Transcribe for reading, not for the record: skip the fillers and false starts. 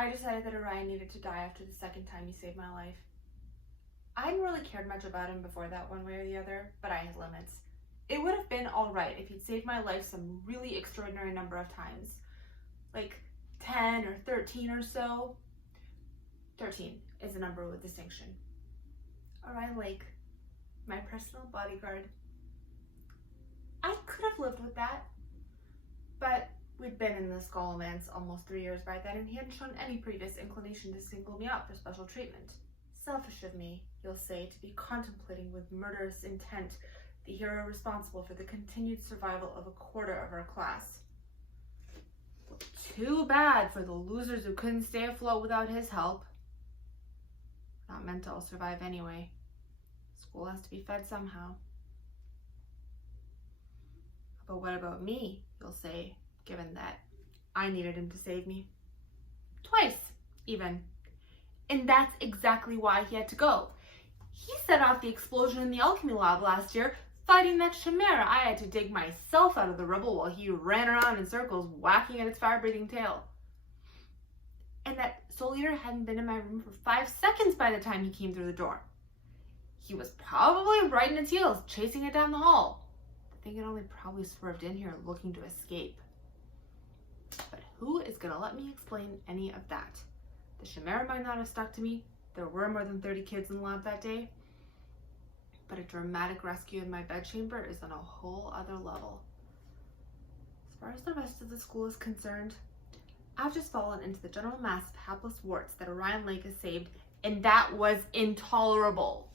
I decided that Orion needed to die after the second time he saved my life. I hadn't really cared much about him before that one way or the other, but I had limits. It would have been alright if he'd saved my life some really extraordinary number of times. Like 10 or 13 or so. 13 is a number with distinction. Orion Lake, my personal bodyguard. I could have lived with that, but we'd been in this Skullman's almost 3 years by then, and he hadn't shown any previous inclination to single me out for special treatment. Selfish of me, you'll say, to be contemplating with murderous intent the hero responsible for the continued survival of a quarter of our class. Too bad for the losers who couldn't stay afloat without his help. Not meant to all survive anyway. School has to be fed somehow. But what about me, you'll say, given that I needed him to save me. Twice, even. And that's exactly why he had to go. He set off the explosion in the alchemy lab last year, fighting that chimera I had to dig myself out of the rubble while he ran around in circles, whacking at its fire-breathing tail. And that Soul Eater hadn't been in my room for 5 seconds by the time he came through the door. He was probably right in its heels, chasing it down the hall. I think it only probably swerved in here looking to escape. But who is going to let me explain any of that? The chimera might not have stuck to me. There were more than 30 kids in the lab that day. But a dramatic rescue in my bedchamber is on a whole other level. As far as the rest of the school is concerned, I've just fallen into the general mass of hapless warts that Orion Lake has saved, and that was intolerable.